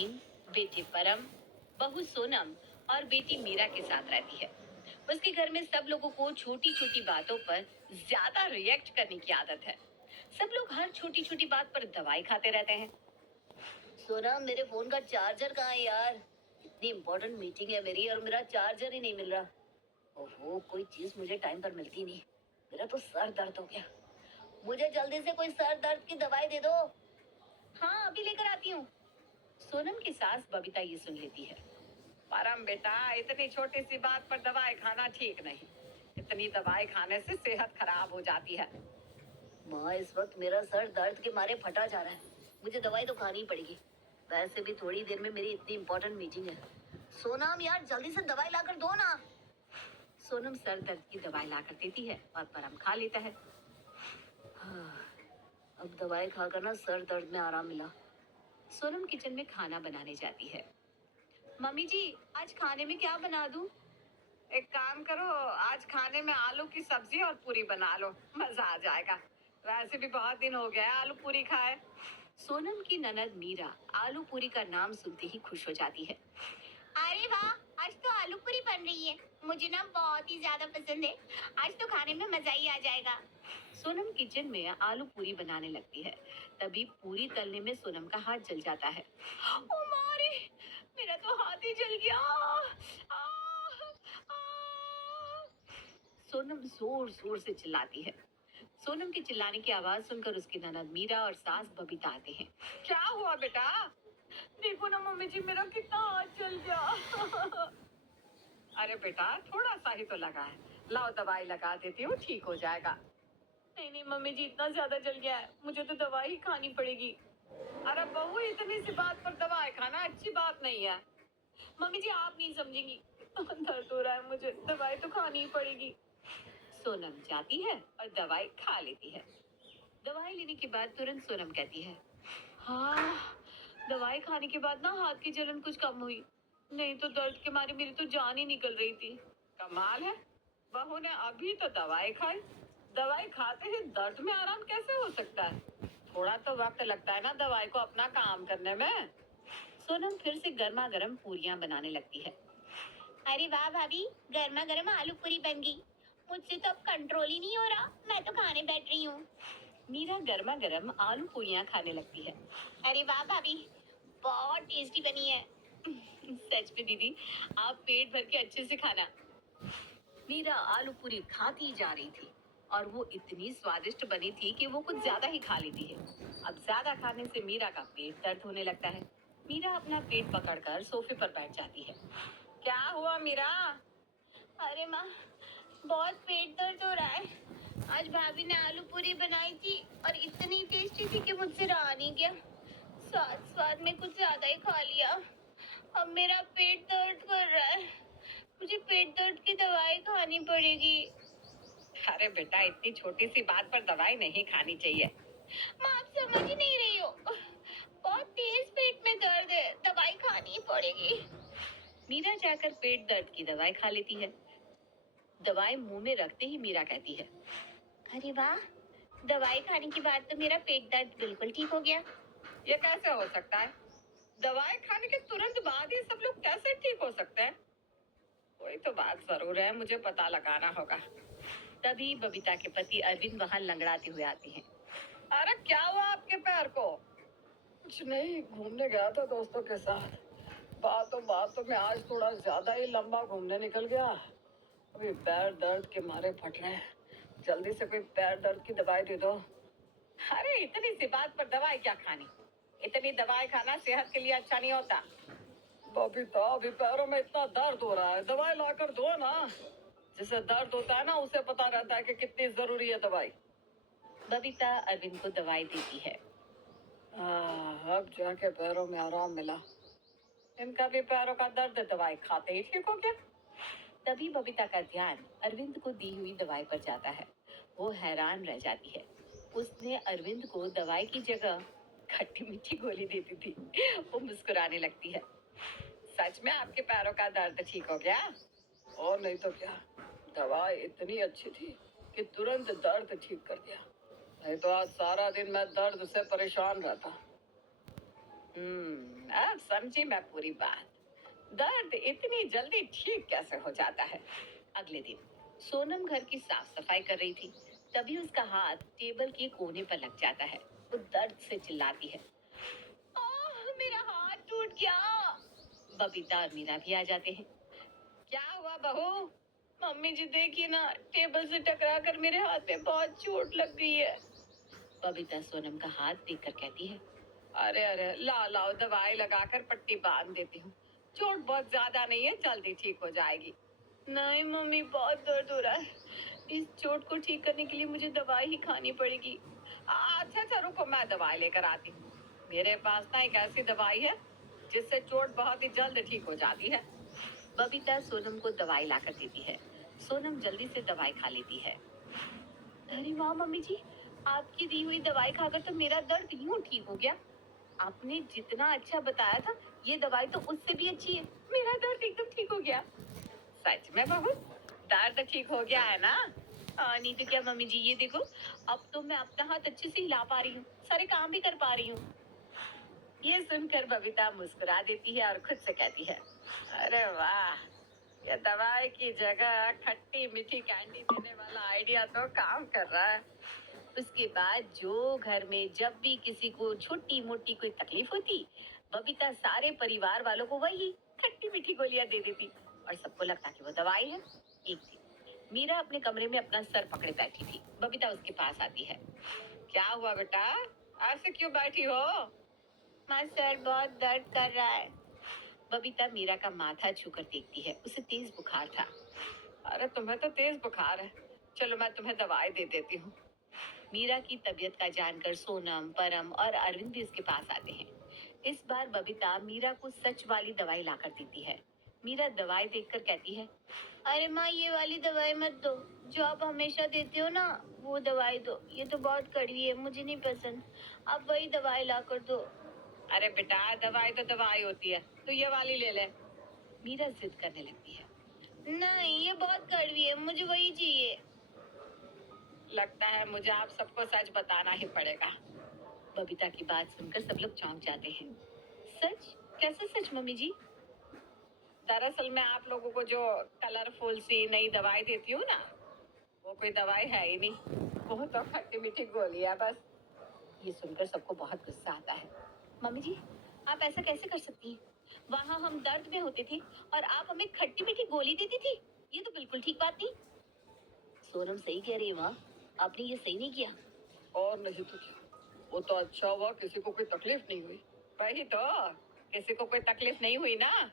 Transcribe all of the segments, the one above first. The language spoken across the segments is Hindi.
अरविंद, बेटे परम, बहू सोनम और बेटी मीरा के साथ रहती है। उसके घर में सब लोगों को छोटी छोटी बातों पर ज्यादा रिएक्ट करने की आदत है। सब लोग हर छोटी छोटी बात पर दवाई खाते रहते हैं। सोनम, मेरे फोन का चार्जर कहाँ है यार? इतनी इंपॉर्टेंट मीटिंग है मेरी और मेरा चार्जर ही नहीं मिल रहा। ओहो, कोई चीज मुझे टाइम पर मिलती नहीं। मेरा तो सर दर्द हो गया। मुझे जल्दी से कोई सर दर्द की दवाई दे दो। हाँ, अभी लेकर आती हूँ। सोनम की सास बबीता ये सुन लेती है। परम बेटा, इतनी छोटी सी बात पर दवाई खाना ठीक नहीं। इतनी दवाई खाने से सेहत खराब हो जाती है। माँ, इस वक्त मेरा सर दर्द के मारे फटा जा रहा है। मुझे दवाई तो खानी ही पड़ेगी। वैसे भी थोड़ी देर में मेरी इतनी इंपॉर्टेंट मीटिंग है। सोनम यार, जल्दी से दवाई लाकर दो ना। सोनम सर दर्द की दवाई लाकर देती है और परम खा लेता है। हाँ, अब दवाई खाकर ना सर दर्द में आराम मिला। सोनम किचन में खाना बनाने जाती है। मम्मी जी, आज खाने में क्या बना दूं? एक काम करो, आज खाने में आलू की सब्जी और पूरी बना लो, मजा आ जाएगा। वैसे भी बहुत दिन हो गया है आलू पूरी खाए। सोनम की ननद मीरा आलू पूरी का नाम सुनते ही खुश हो जाती है। अरे वाह, आज तो आलू पूरी बन रही है। मुझे ना बहुत ही ज्यादा पसंद है। आज तो खाने में मजा ही आ जाएगा। सोनम किचन में आलू पूरी बनाने लगती है। तभी पूरी तलने में सोनम का हाथ जल जाता है। ओ मारे, मेरा तो हाथ ही जल गया। आ, आ। सोनम जोर जोर से चिल्लाती है। सोनम के चिल्लाने की आवाज सुनकर उसकी ननद मीरा और सास बबीता आते हैं। क्या हुआ बेटा? देखो ना मम्मी जी, मेरा कितना हाथ जल गया। अरे बेटा, थोड़ा सा ही तो लगा है। लाओ दवाई लगा देती हूँ, ठीक हो जाएगा। नहीं नहीं मम्मी जी, इतना ज्यादा जल गया है, मुझे तो दवाई ही खानी पड़ेगी। अरे बहू, इतनी सी बात पर दवाई खाना अच्छी बात नहीं है। मम्मी जी, आप नहीं समझेंगी। दर्द हो रहा है मुझे, दवाई तो खानी ही पड़ेगी। सोनम जाती है और दवाई खा लेती है। दवाई लेने के बाद तुरंत सोनम कहती है, हाँ, दवाई खाने के बाद ना हाथ की जलन कुछ कम हुई। नहीं तो दर्द के मारे मेरी तो जान ही निकल रही थी। कमाल है, बहू ने अभी तो दवाई खाई। दवाई खाते ही दर्द में आराम कैसे हो सकता है? थोड़ा तो वक्त लगता है ना दवाई को अपना काम करने में। सोनम फिर से गर्मा गर्म पूरियां बनाने लगती है। अरे वाह भाभी, गर्मा गर्म आलू पूरी बन गई। मुझसे तो अब कंट्रोल ही नहीं हो रहा, मैं तो खाने बैठ रही हूँ। मीरा गर्मा गर्म आलू पूरियां खाने लगती है। अरे वाह भाभी, बहुत टेस्टी बनी है। सच में दीदी, आप पेट भर के अच्छे से खाना। मीरा आलू पूरी खाती जा रही थी और वो इतनी स्वादिष्ट बनी थी कि वो कुछ ज्यादा ही खा लेती है। अब ज्यादा खाने से मीरा का पेट दर्द होने लगता है। मीरा अपना पेट पकड़कर सोफे पर बैठ जाती है। क्या हुआ मीरा? अरे माँ, बहुत पेट दर्द हो रहा है। आज भाभी ने आलू पूरी बनाई थी और इतनी टेस्टी थी कि मुझसे रहा नहीं गया। स्वाद स्वाद में कुछ ज्यादा ही खा लिया। अब मेरा पेट दर्द कर रहा है। मुझे पेट दर्द की दवाई खानी पड़ेगी। अरे बेटा, इतनी छोटी सी बात पर दवाई नहीं खानी चाहिए। माँ, आप समझ ही नहीं रही हो। बहुत तेज पेट में दर्द है, दवाई खानी ही पड़ेगी। मीरा जाकर पेट दर्द की दवाई खा लेती है। दवाई मुंह में रखते ही मीरा कहती है, अरे वाह, दवाई खाने के बाद तो मेरा पेट दर्द बिल्कुल ठीक हो गया। ये कैसे हो सकता है? दवाई खाने के तुरंत बाद ही सब लोग कैसे ठीक हो सकते हैं? कोई तो बात जरूर है, मुझे पता लगाना होगा। तभी बबीता के पति अरविंद वहां लंगड़ाते हुए आते हैं। अरे क्या हुआ आपके पैर को? कुछ नहीं, घूमने गया था दोस्तों के साथ। बातों में आज थोड़ा ज्यादा ही लंबा घूमने निकल गया। अभी पैर दर्द के मारे फट रहे हैं। जल्दी से कोई पैर दर्द की दवाई दे दो। अरे इतनी सी बात पर दवाई क्या खानी? इतनी दवाई खाना सेहत के लिए अच्छा नहीं होता। बबीता, अभी पैरों में इतना दर्द हो रहा है, दवाई लाकर दो ना। जिसे दर्द होता है ना, उसे पता रहता है कि कितनी जरूरी है दवाई। बबीता अरविंद को दवाई देती है। अब जाके पैरों में आराम मिला। इनका भी पैरों का दर्द दवाई खाते ही ठीक हो गया। तभी बबीता का ध्यान अरविंद को दी हुई दवाई पर जाता है। वो हैरान रह जाती है। उसने अरविंद को दवाई की जगह खट्टी मीठी गोली देती थी। वो मुस्कुराने लगती है। सच में आपके पैरों का दर्द ठीक हो गया? और नहीं तो क्या, दवाई इतनी अच्छी थी कि तुरंत दर्द ठीक कर दिया। नहीं तो आज सारा दिन मैं दर्द से परेशान रहता। अब समझी मैं पूरी बात। दर्द इतनी जल्दी ठीक कैसे हो जाता है? अगले दिन सोनम घर की साफ सफाई कर रही थी। तभी उसका हाथ टेबल के कोने पर लग जाता है। वो दर्द से चिल्लाती है, मेरा हाथ टूट गया। बबीता और मीरा भी आ जाते हैं। क्या हुआ बहू? मम्मी जी देखिए ना, टेबल से टकरा कर मेरे हाथ में बहुत चोट लग गई है। बबीता सोनम का हाथ देखकर कहती है, अरे अरे, लाओ दवाई लगाकर पट्टी बांध देती हूँ। चोट बहुत ज्यादा नहीं है, जल्दी ठीक हो जाएगी। नहीं मम्मी, बहुत दर्द हो रहा है। इस चोट को ठीक करने के लिए मुझे दवाई ही खानी पड़ेगी। अच्छा अच्छा, रुको, मैं दवाई लेकर आती हूँ। मेरे पास ना एक ऐसी दवाई है जिससे चोट बहुत ही जल्द ठीक हो जाती है। बबीता सोनम को दवाई लाकर देती है। सोनम जल्दी से दवाई खा लेती है। अरे वाह मम्मी जी, आपकी दी हुई दवाई खाकर तो मेरा दर्द यूं ठीक हो गया। आपने जितना अच्छा बताया था, ये दवाई तो उससे भी अच्छी है। मेरा दर्द एकदम ठीक हो गया। सच में बहू, दर्द ठीक हो गया है ना? नहीं तो क्या मम्मी जी, ये देखो, अब तो मैं अपना हाथ अच्छे से हिला पा रही हूँ, सारे काम भी कर पा रही हूँ। ये सुनकर बबीता मुस्कुरा देती है और खुद से कहती है, अरे वाह, ये दवाई की जगह खट्टी मीठी कैंडी देने वाला आइडिया तो काम कर रहा है। उसके बाद जो घर में जब भी किसी को छोटी मोटी कोई तकलीफ होती, बबीता सारे परिवार वालों को वही खट्टी मीठी गोलियां दे देती और सबको लगता कि वो दवाई है। एक दिन मीरा अपने कमरे में अपना सर पकड़े बैठी थी। बबीता उसके पास आती है। क्या हुआ बेटा, ऐसे क्यों बैठी हो? माँ, सर बहुत दर्द कर रहा है। बबीता मीरा का माथा छूकर देखती है। उसे तेज बुखार था। अरे तुम्हें तो तेज बुखार है, चलो मैं तुम्हें दवाई दे देती हूँ। मीरा की तबीयत का जानकर सोनम, परम और अरविंद भी उसके पास आते हैं। इस बार बबीता मीरा को सच वाली दवाई लाकर देती है। मीरा दवाई देखकर कहती है, अरे माँ, ये वाली दवाई मत दो, जो आप हमेशा देते हो ना, वो दवाई दो। ये तो बहुत कड़वी है, मुझे नहीं पसंद। आप वही दवाई लाकर दो। अरे बेटा, दवाई तो दवाई होती है, तो ये वाली ले ले। मीरा जिद करने लगती है, नहीं, ये बहुत कड़वी है, मुझे वही चाहिए। लगता है मुझे आप सबको सच बताना ही पड़ेगा। बबीता की बात सुनकर सब लोग चौंक जाते हैं। सच? कैसे सच मम्मी जी? दरअसल मैं आप लोगों को जो कलरफुल सी नई दवाई देती हूँ ना, वो कोई दवाई है ही नहीं, वो तो खट्टी मीठी गोली है बस। ये सुनकर सबको बहुत गुस्सा आता है। मम्मी जी, आप ऐसा कैसे कर सकती हैं? वहाँ हम दर्द में होते थे और आप हमें खट्टी मीठी गोली देती थी। ये तो बिल्कुल ठीक बात नहीं। सोनम सही कह रही है माँ, आपने ये सही नहीं किया। और नहीं तो क्या, वो तो अच्छा हुआ किसी को कोई तकलीफ नहीं हुई। वही तो, किसी को कोई तकलीफ नहीं हुई ना।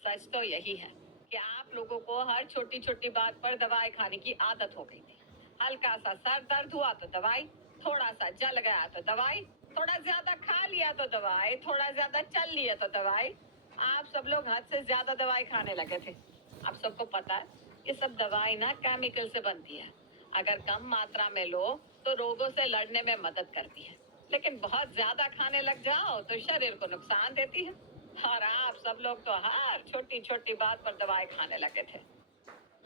सच तो यही है कि आप लोगों को हर छोटी छोटी बात पर दवाई खाने की आदत हो गई थी। हल्का सा सर दर्द हुआ तो दवाई, थोड़ा सा जल गया तो दवाई, थोड़ा ज्यादा खा लिया तो दवाई, थोड़ा ज्यादा चल लिया तो दवाई। आप सब लोग हद से ज्यादा दवाई खाने लगे थे। आप सबको पता है, ये सब दवाई ना केमिकल से बनती है। अगर कम मात्रा में लो तो रोगों से लड़ने में मदद करती है, लेकिन बहुत ज्यादा खाने लग जाओ तो शरीर को नुकसान देती है। और आप सब लोग तो हर छोटी छोटी बात पर दवाई खाने लगे थे।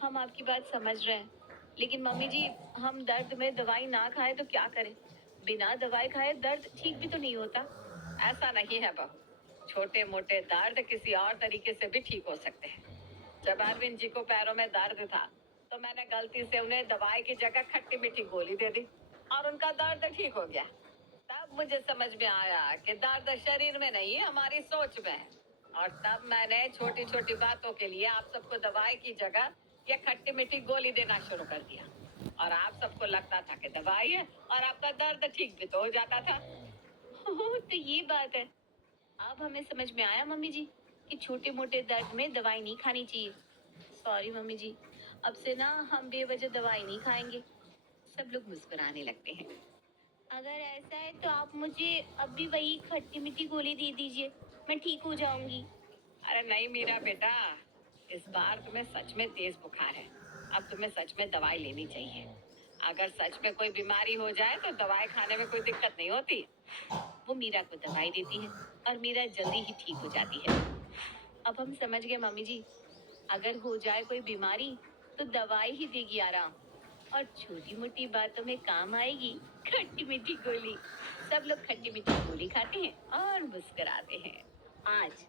हम आपकी बात समझ रहे हैं, लेकिन मम्मी जी, हम दर्द में दवाई ना खाए तो क्या करें? बिना दवाई खाए दर्द ठीक भी तो नहीं होता। ऐसा नहीं है बहू, छोटे मोटे दर्द किसी और तरीके से भी ठीक हो सकते हैं। जब अरविंद जी को पैरों में दर्द था, तो मैंने गलती से उन्हें दवाई की जगह खट्टी मीठी गोली दे दी और उनका दर्द ठीक हो गया। तब मुझे समझ में आया कि दर्द शरीर में नहीं, हमारी सोच में है। और तब मैंने छोटी छोटी बातों के लिए आप सबको दवाई की जगह ये खट्टी मीठी गोली देना शुरू कर दिया। और आप सबको लगता था कि दवाई है और आपका दर्द ठीक भी तो हो जाता था। ओह, तो ये बात है। अब हमें समझ में आया मम्मी जी कि छोटे मोटे दर्द में दवाई नहीं खानी चाहिए। सॉरी मम्मी जी, अब से ना हम बेवजह दवाई नहीं खाएंगे। सब लोग मुस्कुराने लगते हैं। अगर ऐसा है तो आप मुझे अभी वही खट्टी मीठी गोली दे दीजिए, मैं ठीक हो जाऊंगी। अरे नहीं मेरा बेटा, इस बार तुम्हें सच में तेज बुखार है। अब तुम्हें सच में दवाई लेनी चाहिए। अगर सच में कोई बीमारी हो जाए तो दवाई खाने में कोई दिक्कत नहीं होती। वो मीरा को दवाई देती है और मीरा जल्दी ही ठीक हो जाती है। अब हम समझ गए मम्मी जी, अगर हो जाए कोई बीमारी तो दवाई ही देगी आराम, और छोटी मोटी बातों में काम आएगी खट्टी मीठी गोली। सब लोग खट्टी मीठी गोली खाते हैं और मुस्कुराते हैं। आज